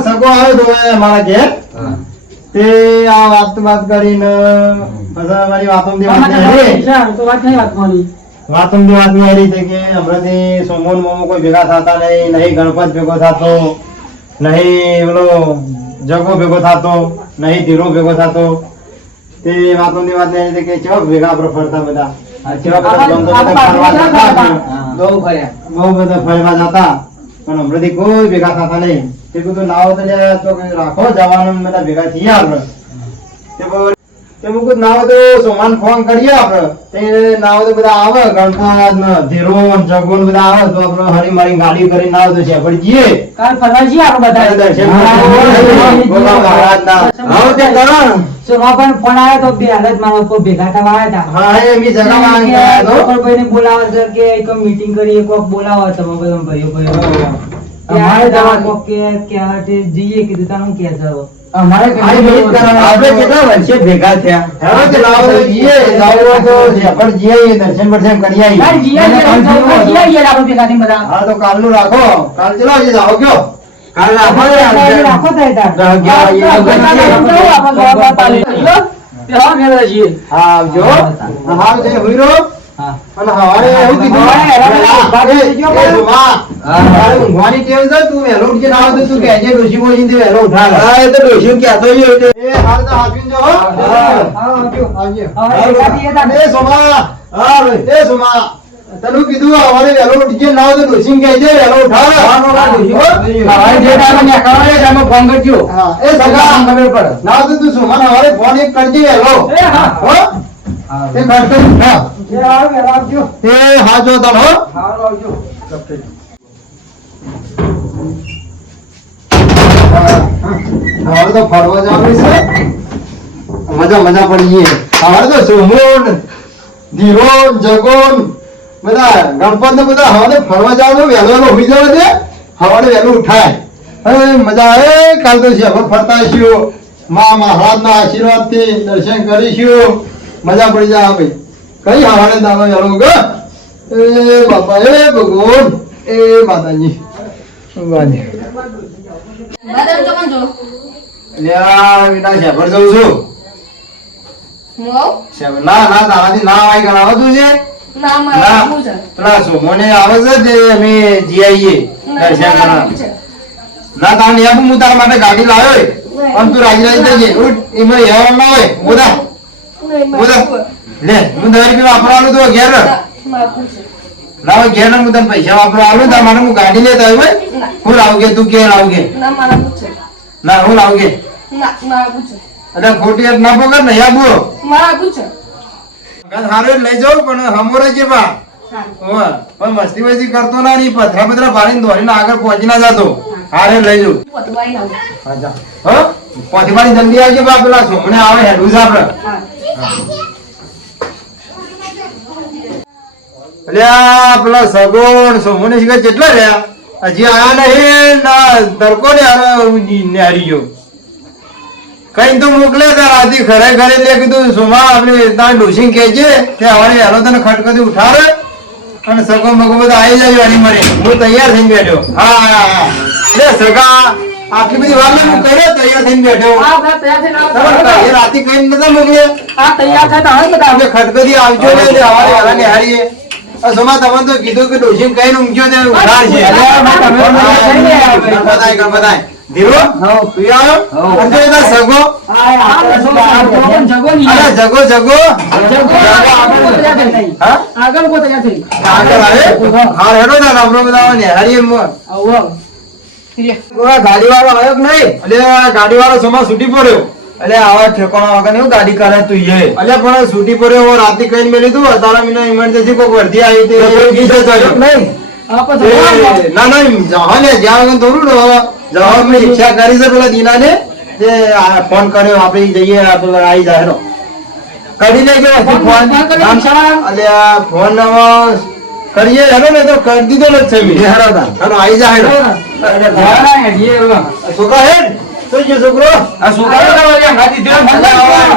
સગો આવ્યો તો મારા ઘેર તે આ વાત કરીને પછી મારી વાતોમથી વાત નહીં હારી છે કે હમણાંથી સોમોન મોમો કોઈ ભેગા થતા નહીં ગણપત ભેગો થતો નહીં પેલો જગો ભેગો થતો નહીં ધીરો ભેગો થતો તે વાતોમથી વાત નહીં હારી કે ચેવા ભેગા આપણે ફરતા બધા બહુ બધા ફરવા જતા પણ હમણાંથી કોઈ ભેગા થતા નહીં તે બધું નાવ તો રાખો જવાનું બધા ભેગા થઈએ આપણે તે મુકુત નાવ તો સોમાન ફોન કરીએ આપણે તે નાવ તો બધા આવે ગણપત ને ધીરો જગો ને બધા આવે તો આપણે હરી મારી ગાડી કરીને નાવ તો છે પણ જઈએ કાલ ફરવા જઈએ આપણે બધા દર્શન બોલા મહારાજના આવો તે કરો સોમા પણ ફોન આવ્યો તો બે હાલત મારા ઉપર ભેગા થવા આવ્યા હતા હા એ મી જગામાં ગયા તો ભાઈને બોલાવે છે કે એક મીટિંગ કરીએ કોક બોલાવો તમે બધા ભાઈઓ અમારે જવા કોક કે હાટે જઈએ કે તાનું કે જાવ અમારે આપણે કેટલા વર્ષે ભેગા થયા હવે તે લાવો તો જઈએ જાવ તો પણ જઈએ દર્શન દર્શન કરી આવી આપણે ભેગા થઈને બધા હા તો કાલનું રાખો કાલ ચલો આજે જાઓ કયો કાલ રાખો આવજો હા જય હુઈરો અને હવારે એવું કીધું ઊંઘવાની ટેવ છે તું વહેલો ઉઠી ના આવે તો તું કહેજે ડોશી બોશી થી વહેલો ઉઠા હા એ તો ડોશી કહેતો જ હોય એ હાલ તો હાથવીન જો આવજો એ સોમા હા એ સોમા તને કીધું હવારે વહેલો ઉઠી ના આવે તો ડોશી કહેજે વહેલો ઉઠા હવારે જે ટાઈમે નીકળવા ટાઈમે ફોન કરજો હા એ સગા ખબર પડે ના તો તું સોમા હવારે ફોન એક કરજે વહેલો હો તે કરતો હા એ આવ આવજો એ હા જો તમ હો હા આવજો હવે તો ફરવા જવાનું છે મજા પડી હવે તો સોમોન ધીરો જગોન બધા ગણપત ને બધા હવે ફરવા જવાનું વહેલો હોઈ જવા દે હવારે વહેલું ઉઠાય હવે મજા આવે કાલ તો છે ફરતા આવીશું મા મહારાજ ના આશીર્વાદ થી દર્શન કરીશું મજા પડી જાય ભાઈ કઈ હવારે દાવા વહેલો ગ એ બાપા એ ભગવાન એ માતાજી ભગવાનજી માટે ગાડી લાવ્યો પણ તું રાજી રાજી થઈ એમાં હેવા ના હોય બોધા લે હું 10 રૂપિયા વાપરવાનું તો ઘેર લાવ ઘેર ને હું તને પૈસા વાપરવાનું તાર માટે હું ગાડી લેતા આવ્યો હું લાવગે તું કે લાવગે ના હું લાવગે અરે ખોટી ના પકડ ને યાબો હારે લઈ જાવ પણ હમોરે છે બા પણ મસ્તી વસ્તી કરતો ના ની પથરા પથરા ભાડીને દોડીને આગળ પહોંચી ના જતો હારે લઈ જાવ પોતીવાળી જલ્દી આવજો બા પેલા સોમણે આવે હેડું છે આપડે અલ્યા પેલા સગોણ સોમણે શીખે કેટલા રહ્યા હજી આયા નહીં ના તડકો ને હારી ગયો કઈ તો મોકલે રાતી ખરે ઘરે લે કીધું સોમા આપણે ત્યાં ડોસી કે છે તે હવારે હેલો તને ખટકતી ઉઠાવે અને સગો મગો બધા આવી જાય વાળી મરે હું તૈયાર થઈને બેઠો હા લે સગા આટલી બધી વાર હું કર્યો તૈયાર થઈને બેઠો રાતે કઈ નતા મોકલે ખટકતી આવજો ને હવારે હેલા ને હારીએ સોમા તમને તો કીધું કે ડોસી કઈ ઊંઘ્યો તે ઉઠાડ છે બધાય ધીરો પિયા અંતે ના સગો જગો આગળ કો તૈયાર થઈ આગળ આવે હા હેડો ના રામરો બતાવો ને હરી ગાડી વાળો આવ્યો કે નહીં એટલે ગાડી વાળો સોમા છૂટી પડ્યો એટલે આવા ઠેકાણા વગર એવું ગાડી કરે તું એ એટલે પણ છૂટી પડ્યો રાતે કઈ મેં લીધું તારા મને ઇમરજન્સી કોઈ વર્ધી આવી તે નહીં ના જવા ને જ્યાં થોડું જવા મેં ઈચ્છા કરી છે પેલા દીના ને તે ફોન કર્યો આપડે જઈએ પેલા આવી જાય કરી લે ગયો ફોન એટલે ફોન કરીએ હેડો ને તો કરી દીધો ને છે મી હેડો આવી જાય છોકરા હેડ તો જે છોકરો આ છોકરાઓ તો વળી અંગાથી દીધો ને.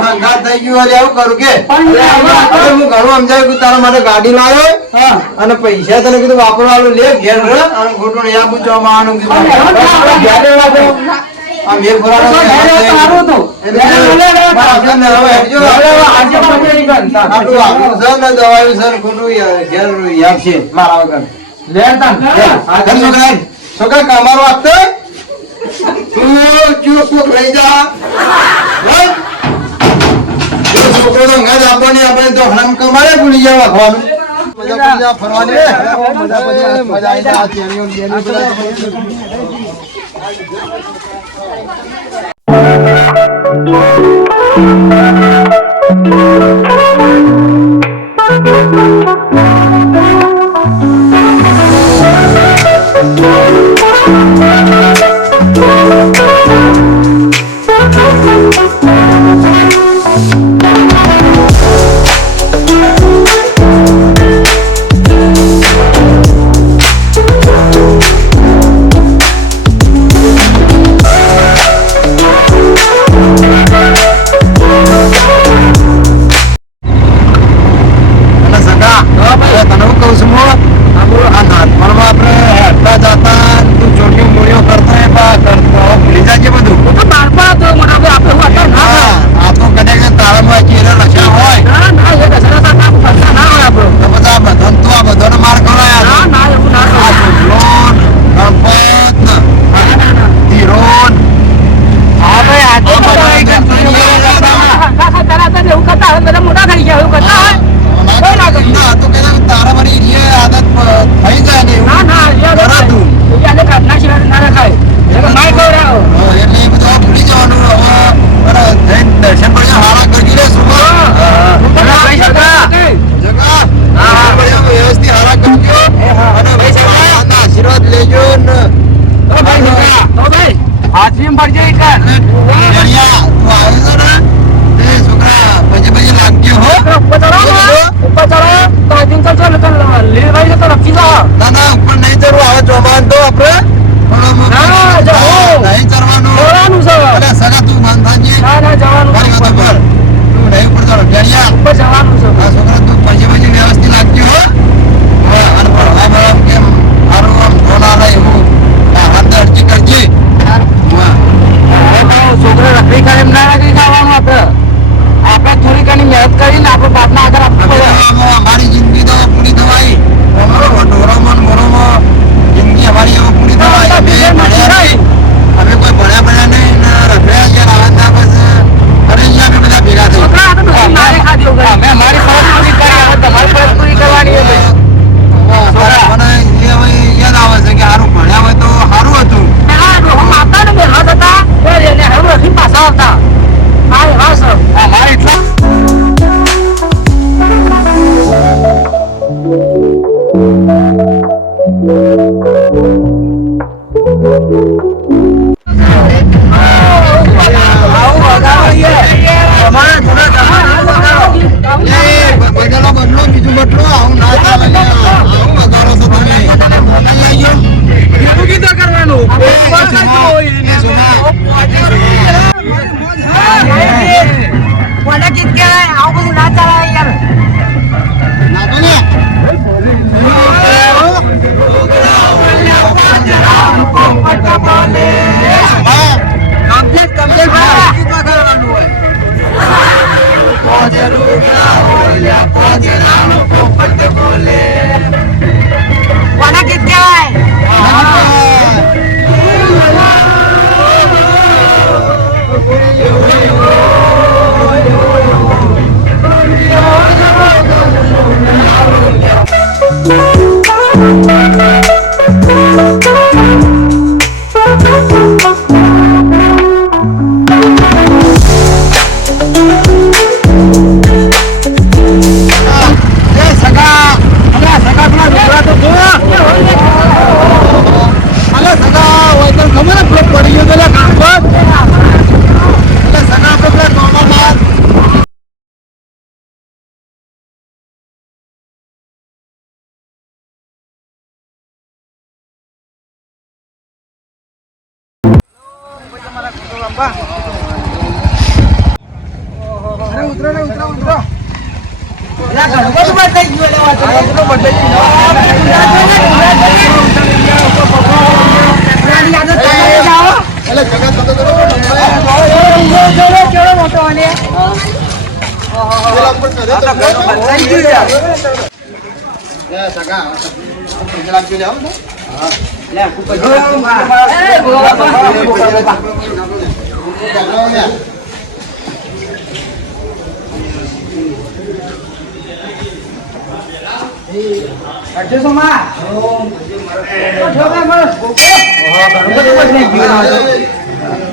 હંગાત થઈ ગયું એટલે આવું કરું કે પણ હવે હું ઘણું સમજાવ્યું કે તારા માટે ગાડી લાવ્યો હા અને પૈસા તને કીધું વાપરવાનું લે ઘેર રહ અને ખોટું યા પૂછવામાં આવવાનું કીધું ઘેર રહેવા દો. આ મેર ભરાનો સારું હતું આપણે હવે હેડજો. હવે આજે પછી નહીં કરતા. આટલું આપણું છે ને દવાયું છે ને ખોટું ઘેર યાદ છે મારા વગર લે તાન. ઘર છોકરા છોકરા કામારો આપતો તું ચૂપ ચૂપ રહી જા બસ. જો છોકરો તો અંગાજ આપવાની આપણે તો હરામ કમાડે ભૂલી જાય વાગવાનું મજા પડી જા ફરવા દે મજા આવી જા આ ચેરીઓ બેરીઓ બધા અને સગા હવે તને હું કહું છું હું આપણું આ નાનપણમાં આપણે હેડતા જતા તું જોડિયું મોડિયું કરતો એ ભૂલી જાજે બધું હા આ તો કદાચ તારામાં ચીરે લખ્યા હોય તો બધા બધાને તો આ બધાને માર ખવડાયા છે. આ છોકરોન, ગણપત ને ધીરોન હા ભાઈ આજે તો ભાઈ આ તો કદાચ તારા મારી જે આદત થઈ જાય ને એવું કરાતું. એટલે એ બધું ભૂલી જવાનું હવે બરાબર જઈને દર્શન પછી હારા કરી લે શું જગા હા વ્યવસ્થિત હારા કરજો અને ભગવાનના આશીર્વાદ લેજો ને હાથવીમાં પડજે ઈકર. ગણ્યા તું આવ્યો છો ને એ છોકરા પછી પછી લાગજો હો ના ના ઉપર નહીં ચડવું આવે ચોમાન તો આપણે નહીં ચડવાનું અરે સગા તું બંધ થાજે મારી વાત ઉપર તું નહીં ઉપર ચડો ગણ્યા આ છોકરા તું પછી પછી વ્યવસ્થિત લાગજો હો હા, અને ભણવા ભણવા કેમ સારું આમ ફોન આવે એવું હાથ અરજી કરજે હા. છોકરો રખડી કરે એમ ના રખડી ખાવાનું આપણે થોડી ઘણી મહેનત કરીને આપણે બાપના આગળ આપવું હવે પડે. આમાં અમારી જિંદગી તો પૂરી થવાય અમારો ઢોરોમાં ને મોરોમાં જિંદગી અમારી હવે પૂરી થવાય અમે ભણ્યા નહીં અમે કોઈ ભણ્યા નહીં ને રખડ્યા છે આનંદ આવે છે અરે અહીંયા અમે બધા ભેગા થઈ અમે અમારી ફરજ પૂરી કરી હવે તમારી ફરજ પૂરી કરવાની છે ભાઈ. મને એ હવે યાદ આવે છે કે સારું ભણ્યા હોય તો સારું હતું અમારે એટલા આવું વગાડો યાર. અમારે થોડા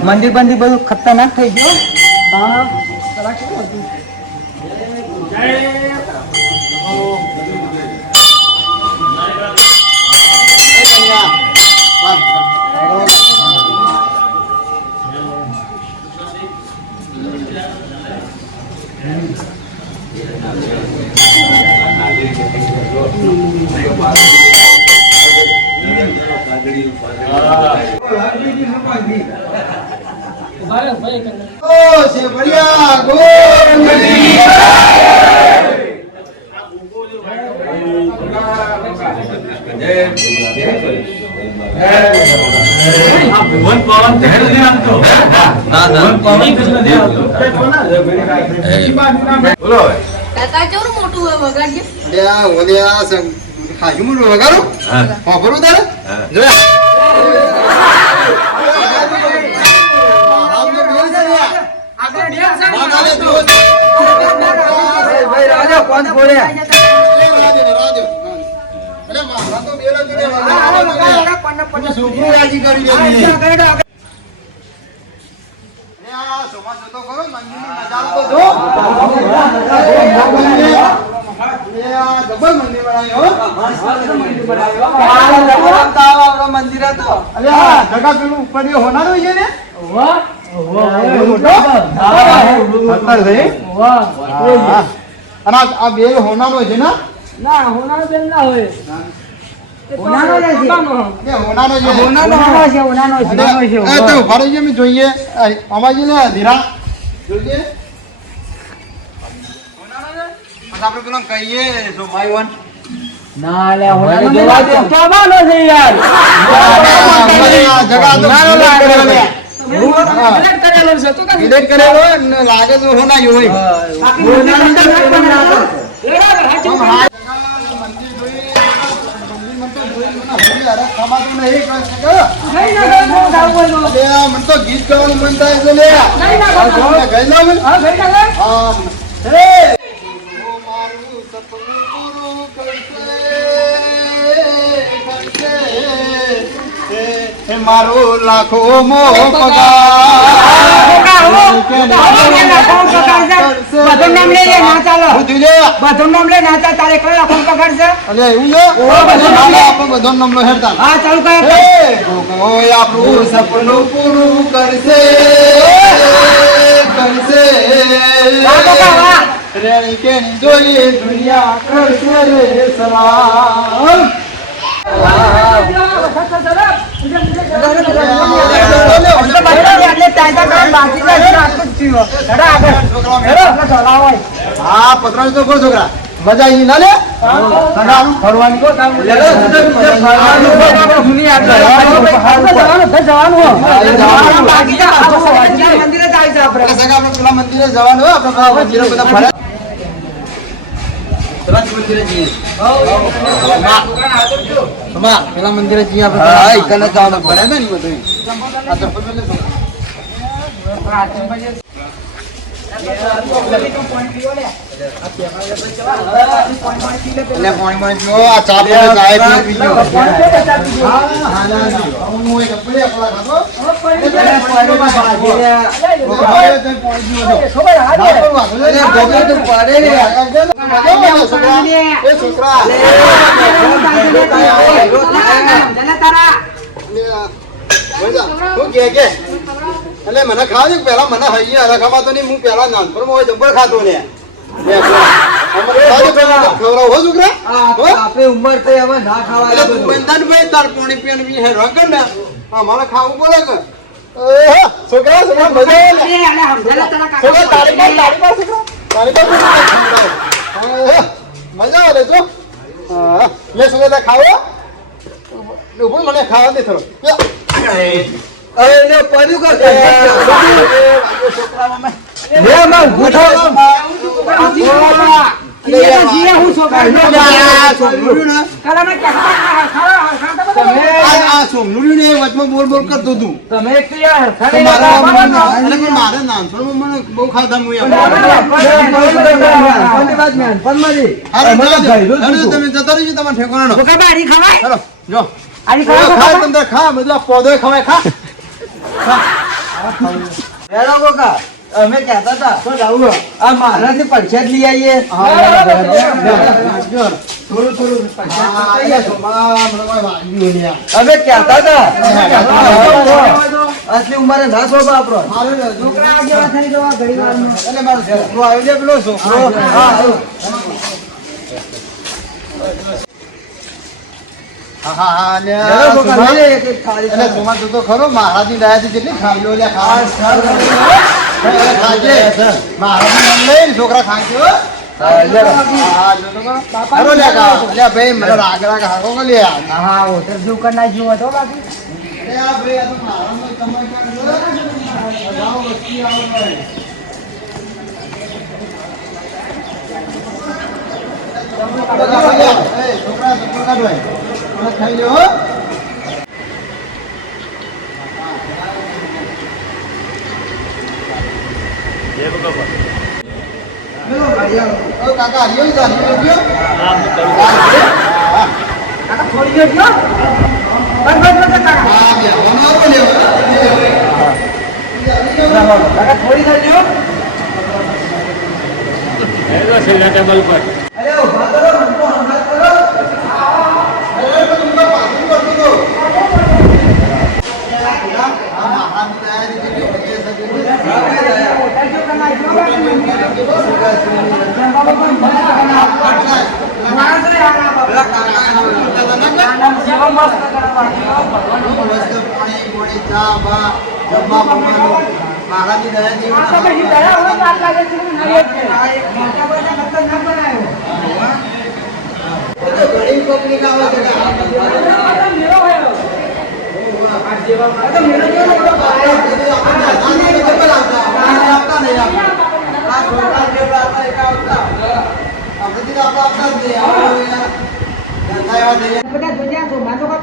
મંદિર બંદિર બધું ખતરનાક થઈ ગયું. કાકા કેવું મોટું હોય વગાડજે. ખાજુ મોટું વગાડો વાપરવું તારે મંદિર હતો. જગા પેલું ઉપર હોનારું છે ને અને આ બેલ હોનાનો છે ને ના હોનારો બેન ના હોય. હોનારો એ હોનાનો છે હોનાનો છે. એ તો ઉભા રહીએ અમે જોઈએ અમાજી ને ધીરા જોઈએ આપણે પેલા કહીએ સોમાઈવન ના લે હોનારો જવાનો છે યાર. જગા તો ડિલીટ કરેલો ને લાગે તો હોના જ હોય મને તો ગીત ગાવાનું મન થાય છે લે ગઈ લો મારો લાખો મો બધો નામ લો હેરતા આપણું સપનું પૂરું કરશે રેણી કેણી જોઈએ દુનિયા કરશે રે સલામ હા પતરા તો કો છોકરા મજા આવી ના લે ફરવાની મંદિરે જવાનું આપડે મંદિરે બધા ફરે પેલા મંદિરે જઈએ આપણે ફરે ને બધું એટલે મને ખાવા પેલા મને હૈયા રખામાં તો નહીં હું પેલા નાનપણમાં જબ્બર ખાતો ને ખવડાવો છોકરા આપણી ઉંમર થઈ હવે ના ખાવા બંધન ભાઈ તાર પાણી પીવાનું રંગ ને મારે ખાવું પડે કે ઓહો, છોકરા મજા આવે ને? અરે, આને સમજાયેલા તારા કાકા. છોકરા તાળી પાડ, છોકરા. તાળી પાડ, ઓહો, મજા આવે જો. હા, લે છોકરા ખાવો? ઉભો મને ખાવા દે થોડો. અરે લે પડ્યું કા છોકરા મમ્મી. લે માં ઉઠો. હું છોકરા બોલ બોલ કરતો તું તમે મારે નાનપણમાં મને બહુ ખાધા તમે જતા રહીજો તમારે ઠેકાણો બારી ખવાય ચાલો જો આની ખા તમે ખા બધું પોદો ખવાય ખા હેલો કોકા અમે કહેતા હતા તો જાવું આ મારાથી પૈસા જ લઈ આવીએ થોડું થોડું અમે કહેતા હતા આટલી ઉંમરે ના શોભા આપણો છોકરા જેવા થઈ જવા ઘડી વારમાં. એટલે મારો છોકરો આવી જાય પેલો છોકરો એટલે સુમા તું તો ખરો મહારાજની દયાથી કેટલી ખાવીઓ લે મહારાજ લઈને છોકરા ખાંચી હો ભાઈ મને રાગ રાગ હારો લે હા હોટલ શું કરી નાખ્યું હતો બાકી ખાઈ લે હો કાકા હરિયો કાકા થોડી દેર ગયો બસ બસ બસ કાકા કાકા થોડી દેર ગયો અરે ઉભા કરો મનકો હંગાત કરો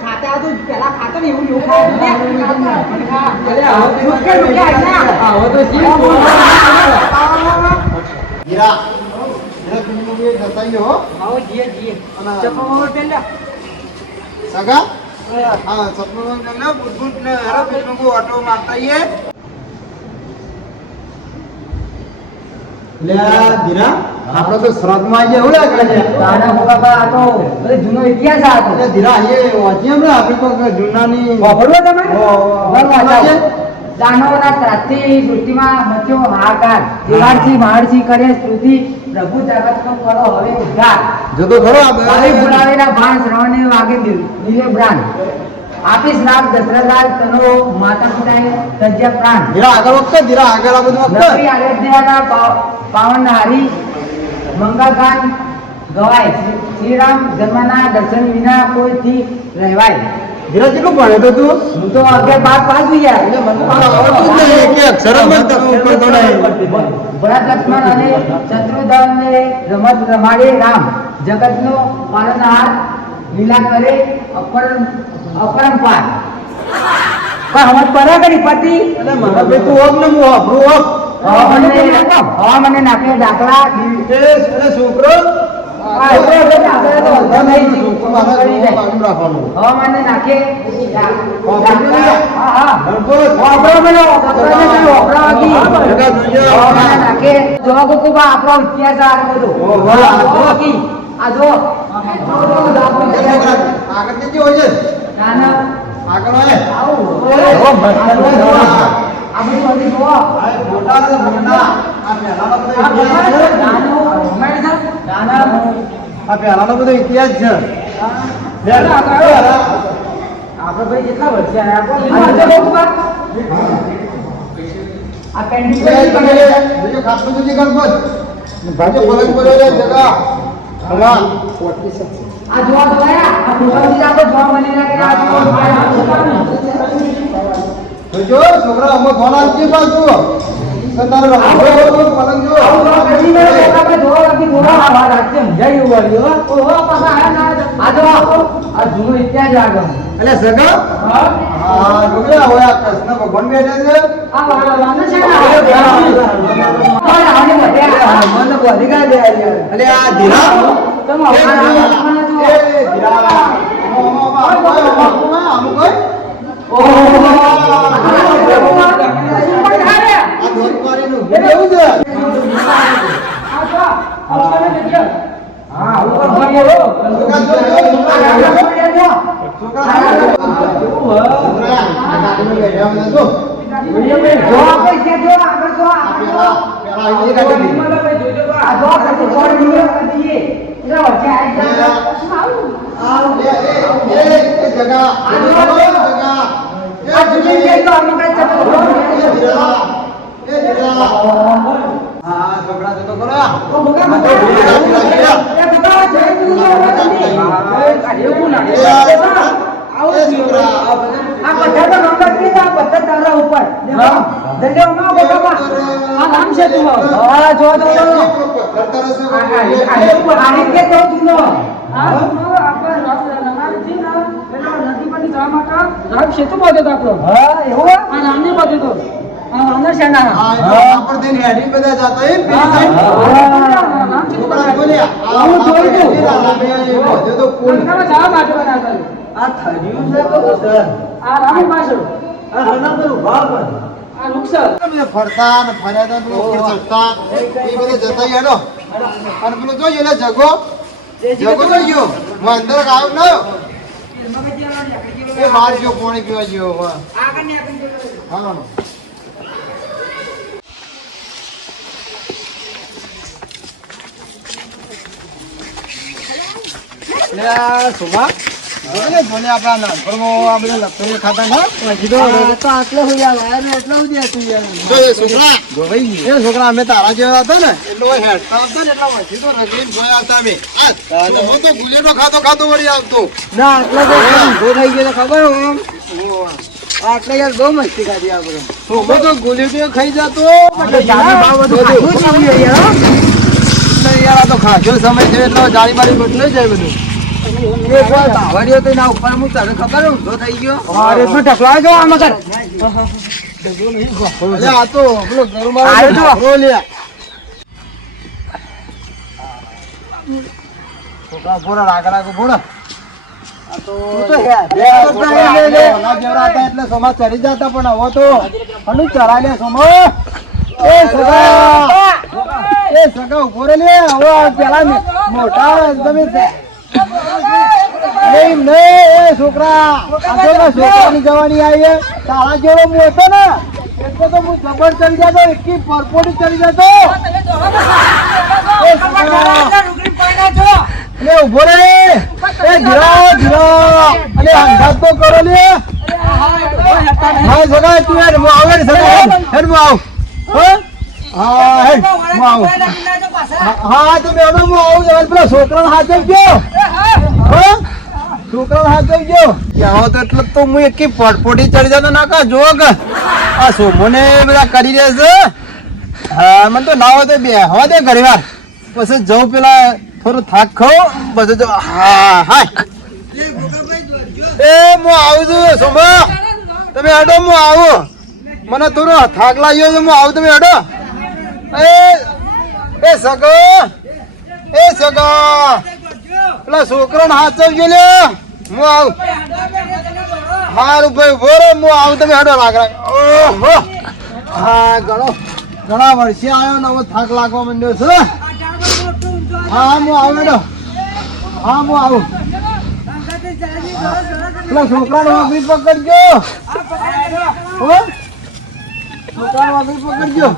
ખાતા હતું પેલા ખાતો ને એવું એવું સગા હા સપનું બુટ ને હેરો પીટનું ઓટો મારતા આઈએ લે ધીરા આપણે તો શ્રાદ્ધમાં આઈએ એવું લાગે છે દાદા બાબા આ તો બધો જૂનો ઇતિહાસ આ હતો એટલે ધીરા આઈએ વાંચીએ આપણે આપણી તો જૂનાની વાપરવો તમે વાંચીએ દાનવના ત્રાસથી સૃષ્ટિમાં મચ્યો હાહાકાર દિવાળથી મહર્ષિ કરે સ્તુતિ પ્રભુ જગતનો કરો હવે ઉદ્ધાર જો તો ખરો ભાઈ બોલાવેલા બાણ શ્રવણે વાગે દિલે પ્રાણ આપી શ્રાપ દશરથરાજ તનો માતા પિતાએ તજ્યા પ્રાણ ધીરા આગળ વખતે ધીરા આગળ આ બધું વખતે નગરી અયોધ્યાના પાવન હારી મંગળગાન ગવાય શ્રીરામ જન્મના દર્શન વિના કોઈથી રહેવાય ધીરા કેટલું ભણે તો તું હું તો 11 પાસ થઈ ગયા એટલે મને તો આવડતું જ નહીં એક અક્ષર જ મને તો ઉપર તો નહીં ભરત લક્ષ્મણ અને શત્રુઘ્નને રમત રમાડે રામ જગતનો પાલનહાર લીલા કરે અપરંપાર પણ હમત પડે કે નહીં પતિ એટલે મારા ભાઈ તું હોક ને હું હોકરું હોક મને નાખે દાખલા છોકરો હવામાનને નાખે નાખે જવાબ આપણો ઇતિહાસ આ બધું આ જો આગળ કેટલી હોય છે આગળ હોય આ બધું બધી જોવો મોટા છે મોટા આ પહેલાનો બધો ઇતિહાસ છે આપણે ભાઈ કેટલા વર્ષ આ પેન્ટિંગ બીજો ખાટલું તો ગણપત ભાજો પલંગ પર રે જગા હલા આ જોવા જોયા આ ફોટોથી આપણે જોવા મળી રહ્યા કે આ જો છોકરા અમો ધોના જે બાજુ તારે રાખો પલંગ જો જોવા કરી ને આપણે જોવા લાગી જોવા આ વાત આજે સમજાય એવું વાળ્યો ઓહો પાછા આયા ના આ જો આ જૂનો ઇતિહાસ આગળ એટલે સગા હા જોયા હોય આ કૃષ્ણ ભગવાન બેઠા છે આ વાળા છે ને આને બધે મને બોલી ગયા દે એટલે આ ધીરા તમે એ ધીરા આમો કોઈ આ દોર પારીનું કેવું છે હા ઉપર ભાઈ સેતુ બાંધ્યો તો આપણો હા એવું આ રામની બાંધ્યો તો આ અંદર શેના પર દિન હેડી બધા જાતા એ પેલી સાઈડ રામ સેતુ છોકરા બોલ્યા આવું જોયું બધે તો પુલ જવા માટે બનાવતા આ થર્યું છે તો સર આ રામની પાછળ આ હના પર ઉભા પર આ નુકસાન તમે ફરતા ને ફર્યા તો ઉપર ચડતા એ બધે જતા હેડો અને પેલો જોઈ એટલે જગો જગો જોઈ ગયો હું અંદર આવ્યો ન એ બહાર ગયો પાણી પીવા ગયો હા સુભા ભલે આપણા નાનપણમાં આ બધા લખોને ખાતા ના આટલો હોય યાર એટલો હોય તું યાર છોકરા અમે તારા જેવા હતા ને એટલો હેડતા હતા ને એટલા પછી તો રગડીને જોયા હતા અમે હું તો ગુલેટો ખાતો વળી આવતો ના આટલો તો ઊભો થઈ ગયો તો ખબર આમ આટલે યાર બહુ મસ્તી કાઢી આપણે હું તો ગુલેટો ખાઈ જતો યાર આ તો ખાજો સમય છે એટલે જાળી બાળી બદલાઈ જાય બધું ધાવડીઓ તો ના ઉપર હું તને ખબર ઊંધો થઈ ગયો અરે તું ટકલા જો આમાં કર અલે આ તો પેલો ગરુમારો આયો તો. ઢારો લ્યા. છોકરા પૂરા રાગ ભોળા આ તો લે, છોકરા ઓલા જેવડા હતા એટલે સોમા ચડી જતા પણ હવે તો હનુ ચરા લે સોમો એ સગા ઉભો રે લે હવે પેલા મોટા તમે નહીં નહીં એ છોકરા આ તો છોકરાની જવાની આવી તારા જેવો મોટો ને એટલે તો હું જબર ચડી જતો એકી પરપોટી ચડી જતો એ છોકરા લે ઉભો રે એ ધીરો અલે અંધાત તો કરો લે હા સગા તું હેડ હું આવે સગા હેડ હું આવ હા હેડ હું આવ હા તો મેડમ હું આવું જવાનું પેલા છોકરાનો હાથ ગયો હા છોકરાનો હાથ ગયો આવો તો એટલે તો હું એકી પટપોટી ચડી જતો નાકા જો કે આ સોમોને બધા કરી રહ્યા છે હા મને તો ના હોય તો બે હવા દે ઘણી વાર પછી જવું પેલા થોડું થાક ખાઓ પછી જો હા હા એ હું આવું છું સોમા તમે હેડો હું આવું મને થોડો થાક લાગ્યો છે હું આવું તમે હેડો એ સગો પેલા છોકરાને હાથ ચલજો લે હું આવું હારું ભાઈ બોરો હું આવું તમે હેડો લાગ ઓહો હા ઘણા વર્ષે આવ્યો ને હવે થાક લાગવા માંડ્યો છે હા હું આવું હેડો હા હું આવું પેલા છોકરાનો વાગડી પકડજો હો છોકરાનો વાગડી પકડજો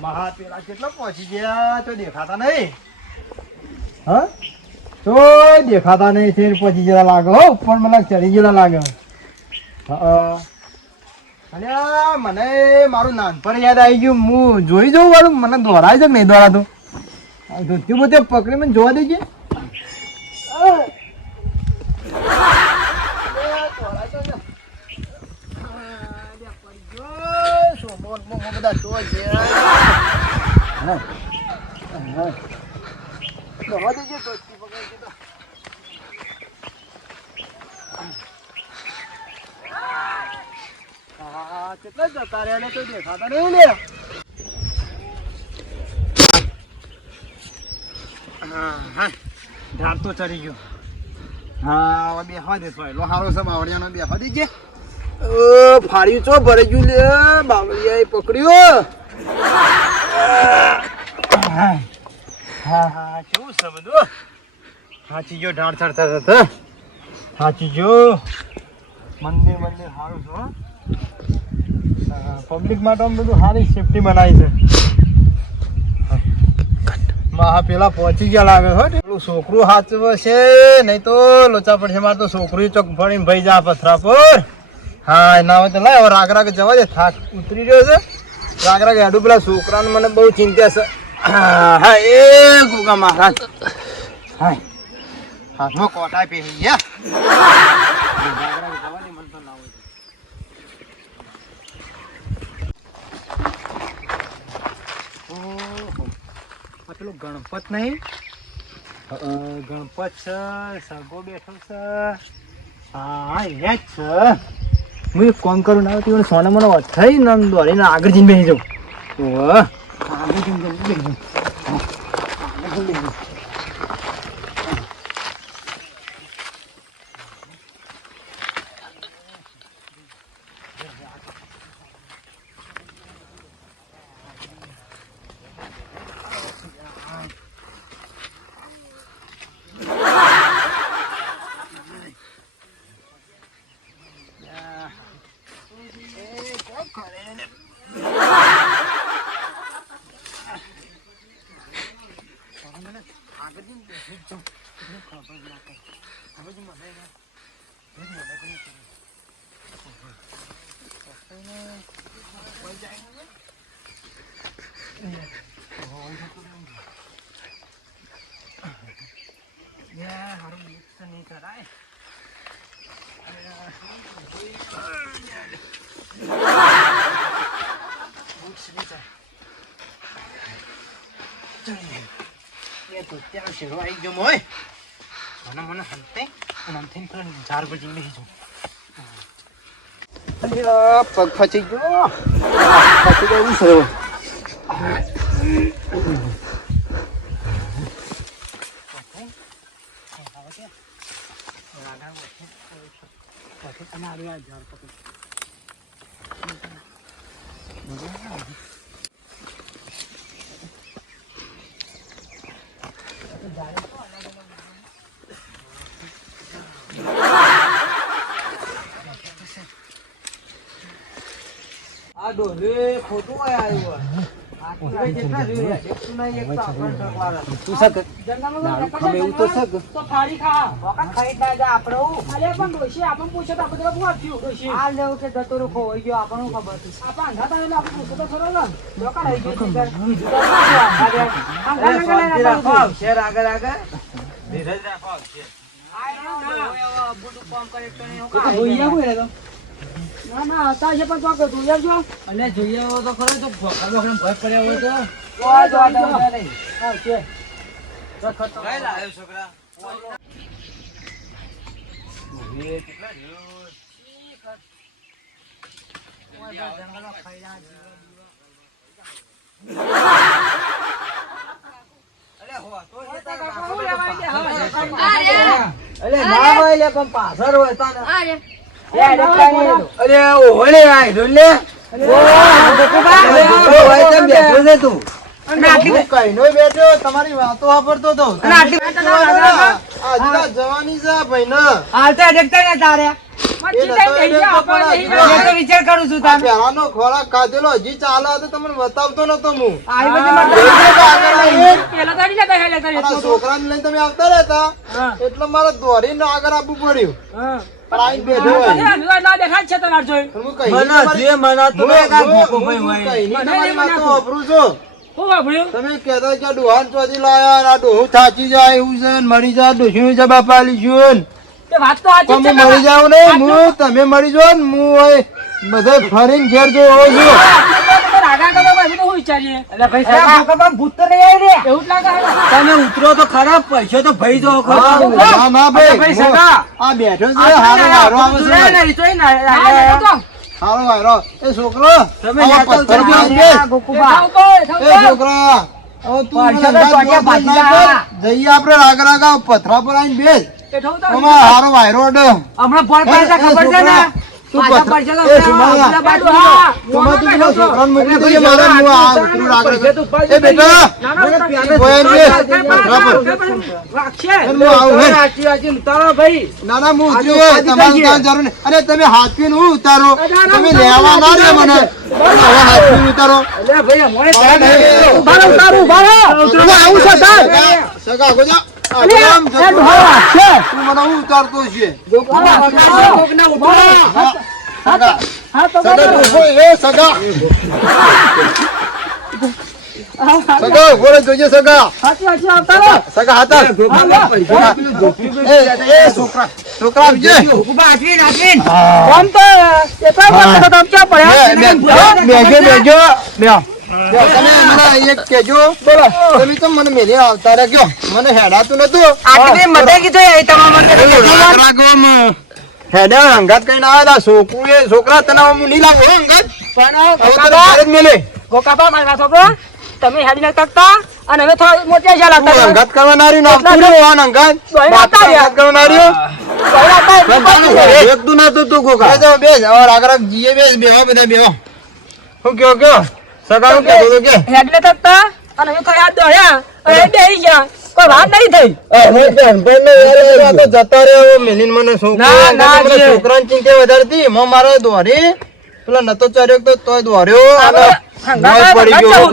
મહા પેલા કેટલો પહોંચી ગયા તો દેખાતા નહીં હા તોય દેખાતા નહીં છે પહોંચી ગયેલા લાગે હો ઉપર મને ચડી ગયેલા લાગે અલ્યા મને મારું નાનપણ યાદ આવી ગયું હું જોઈ જઉં વાળું મને દોરાય છે કે નહીં દોરાતું ધોતી બોતે પકડી મને જોવા દેજે કેટલા જતા રહ્યા તો દેખાતા નહીં લે ઢાળ તો ચડી ગયો હા હવે બેહવા દે પહેલો હારો છે બાવળિયાનો બેહવા દેજે ફાડ્યું ચો ભરાઈ ગયું લે બાવળિયાએ પકડ્યો હા હા કેવું છે બધું સાચી ગયો ઢાળ ચડતા સાચી ગયો મંદિર સારું છે પબ્લિક માટે આમ બધું સારી સેફટી બનાવી છે પેલા પહોંચી ગયા લાગે હો પેલું છોકરું સાચવે છે નહીં તો લોચા પડશે મારે તો છોકરું ચોક ફરીને ભાઈ જા પથરા પર હા એના હોય તો લાય હવે રાગ રાગ જવા દે થાક ઉતરી રહ્યો છે રાગ રાગ હેડું પેલા છોકરાને મને બહુ ચિંતા છે હા એ ગોગા મહારાજ હા હાથમાં કોટા પહેરી ગયા પેલો ગણપત નહીં ગણપત છે સગો બેઠો છે હા એ જ છે હું એક કામ કરું ના આવતી સોના મને થઈ ને દોડીને આગળ જઈને બેસી જાઉં આગળ જઈને બેસી જાઉં ત્યાં શેરો આવી ગયો મોય મને મને હંતે અને આમથી પેલા ઝાડ પર જઈને બેસી જાઉં પગ ફચી ગયો ફચી ગયો એવું સરો આ ડોલે ખોટું આવ્યું ના ના હતા છે પણ તો જોઈ આવજો અને જોઈ આવો તો ખરો તો ભય પડ્યા હોય તો નહીં હા છે તો ખતો લઈ લાવ્યો છોકરા એ કેટલા જંગલમાં ખાઈ રહ્યા અલે હો તો અલે ના હોય લે પણ પાછળ હોય તો અરે ઓહળે આય લે તમારી વાતો વાપરતો હતો જવાની છે ભાઈ ને હાલ તો દેખતા ને તારે પછી લઈ જઈએ આપણે નહીં. એ તો વિચાર કરું છું આ તમે પહેલાનો ખોરાક ખાધેલો હજી ચાલે તો તમને બતાવતો નતો હું. આવી બધી આગળ લઈને પેલા તો નહીં જતા હેલે કરી આ છોકરાને લઈને તમે આવતા રહેતા એટલે મારે દોડીને આગળ આપવું પડ્યું. પણ આઈને બેઠો હોય. ના દેખાય છે તમાર જોઈ પણ હું કહીને તમારી વાતો વાપરું છું. હું વાપર્યું તમે કહેતા કે આ ડોહાને ચોથી લાયા ને આ ડોહું થાચી જાય એવું છે ને મરી જાય ડોહ્યું છે બાપા લીધું ને. તે વાત તો સાચી પણ જ હું છે મરી જાઉં નહીં હું તમે મરી જાઓ ને હું હવે બધે ફરીને ઘેર જોવો છું. રાગા કરો ભાઈ તો હું વિચારીએ એટલે ભાઈ સાહેબ ભૂત તો નહીં આવી રે એવું જ લાગે તમે ઉતરો તો ખરા પૈસો તો ભાઈ જો ના ના ભાઈ ભાઈ હું સગા. આ બેઠો છે હારો હારો આવે છે. હારો હારો એ છોકરો તમે આવા નેકલ પથ્થર થઈ પર ગયા. બેસ. એ છોકરા હવે તું મને અંગાત જોવા દે, ના કર. જઈએ આપણે રાગ રાગા પથરા પર આવીને બેસ. આમાં હારો વાયરો અડે. હમણાં ફોન પાડતા ખબર છે ને તું પાછા પથરા- પડશે તો એ સુમાયા. પેલા બાજુ તમારે તું પેલા છોકરાને મોકલી દેજે, મારે હું આ ઉતરું રાગ રાગા. એ બેટા કોઈ એમ બેસ. પથરા પર. એમ હું આવું હે. ના ના હું ઉતર્યું હે. તમારે ઉતારવાની જરૂર નહીં. અરે તમે હાથવીને હું ઉતારો તમે લેવા ના દે મને હવે હાથવીને ઉતારો. સગા ગોજા. આમ જતો. તું મને હું ઉતારતો છે. સગા. સગા તું ઉભો. એ સગા. સગા ઉભો રહે, જોજે સગા. સગા હાથ આપ. એ છોકરા છોકરા આવજે. બેજો બેજો બેહો. તમે મને એક કહેજો. તમે તો મને મેલી આવતા રહ્યા કયો મને હેડાતું નતું. હેડા હંગાત કઈ ના આવ્યા છોકરું એ છોકરા તને હું નહીં લાવું હો હંગાત. હવે તને ઘરે જ મેલે. તમે હેડી ન તકતા અને હવે થોડા મોટા જા તું હંગાત કરવા ના રહ્યું ને આવતું રહ્યું આ હંગાત. બાપા હંગાત કરવા ના રહ્યું. એકતું નતું તું કોકા બેસ હવે બેસ. હવે રાગ રાગ જીએ બેસ. બેહો બધા બેહો. શું કયો કયો સગા શું કહેતો હતો કે હેડી ન તકતા અને હવે થોડા હાથ દોડ્યા અને બેહી ગયા કોઈ વાત નહીં થઈ જતા રહ્યો મેલીન મને ના, ના, જે. છોકરાની ચિંતા વધારે હતી એમાં મારે દોરી પેલા નતો ચર્યો તો તોય દોર્યો અને મોય પડી ગયો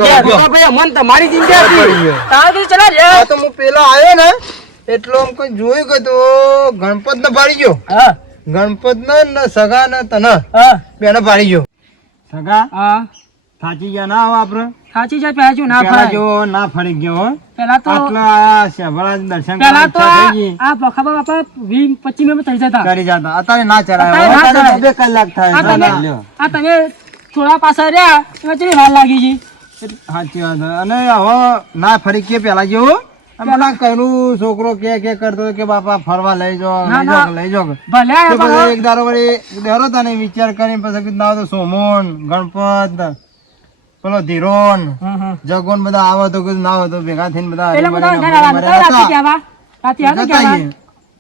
તમારી ચિંતા પડી ગયો. તાર ચલા રે આ તો હું પેલા આવ્યો ને એટલો આમ કોઈ જોયું કે તો ગણપત ને ભાડી ગયો. હા ગણપત ને સગા ને તને હા બેને ભાડી ગયો. સગા હા થાચી ગયા ના આપડે સાચી છે પહેજુ ના પેલા ફરાય જેવો ના ફરી ગયો હો. પેલા તો આટલા શેભળા દર્શન પેલા તો કરવાની ઈચ્છા થઈ ગઈ. આ બખાબા બાપા 20-25 મિનિટ થઈ જતા કરી જતા અત્યારે ના ચડાય. અત્યારે ના ચડાય. 2 કલાક થાય. આ તમે લ્યો. આ તમે થોડા પાછા રહ્યા એમાં ચેવી વાર લાગી ગઈ સાચી વાત છે. અને હવે ના ફરી કે પેલા જેવું પેલા કઈનું છોકરો કે કરતો હતો કે બાપા ફરવા લઈ જાઓ ના, લઈ જાઓ ના. લઈ જાઓ ભલે તો આ પછી એક દારો વળી દેરો તને વિચાર કરીને પછી કીધું ના તો સોમોન ગણપત પેલો ધીરોન જગોન બધા આવે તો કીધું ના આવે તો ભેગા થઈને બધા એટલે બધા હરીમરીને ઘરે મર્યા રાતે હતા. કહેવા રાતે આવે જતા કહેવા આઈએ.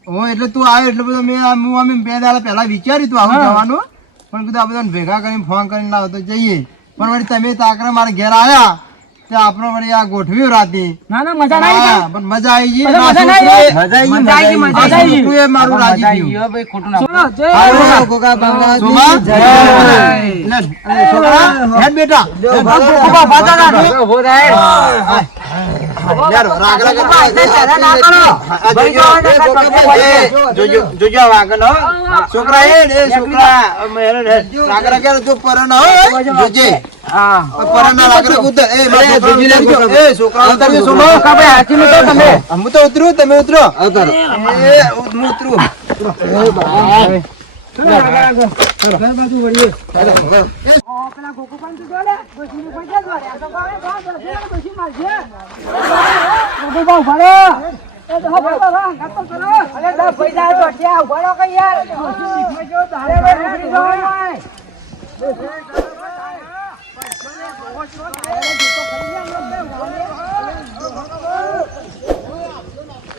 હો એટલે તું આવ્યો એટલે બધું હું અમે 2 દાડા પહેલા વિચાર્યું તું આવું જવાનું પણ કીધું આ બધાને ભેગા કરીને ફોન કરીને લાવો તો જઈએ પણ વળી તમે તાકરા મારા ઘેર આયા તે આપણે વળી આ ગોઠવ્યું રાતે. ના ના મજા ના આવી હા, પણ મજા આવી ગઈ. મજા ના નહીં છોકરું મજા આવી ગઈ, મજા આવી ગઈ. આ છોકરું એ મારું રાજી થયું. ચલો જય હાલો, ગોગા બાબા સુમા? લે, અરે છોકરા, હેડ બેટા. ગોગા બાબા રાખો. ઉભો થાય. યાર, રાગ રાગ આ જોજો આ વાગણ હો. છોકરા હેડ, એ છોકરા હેડ, હેડ. રાગ રાગ યાર, જો પરણ હો, જોજે. પરણ ના રાગ રાગ ઉતર. એ મારા છોકરાને ઉતારજો. એ છોકરા ઉતારજો, સુમા. હું તો ઉતરું, તમે ઉતરો. એ હું ઉતરું. યાર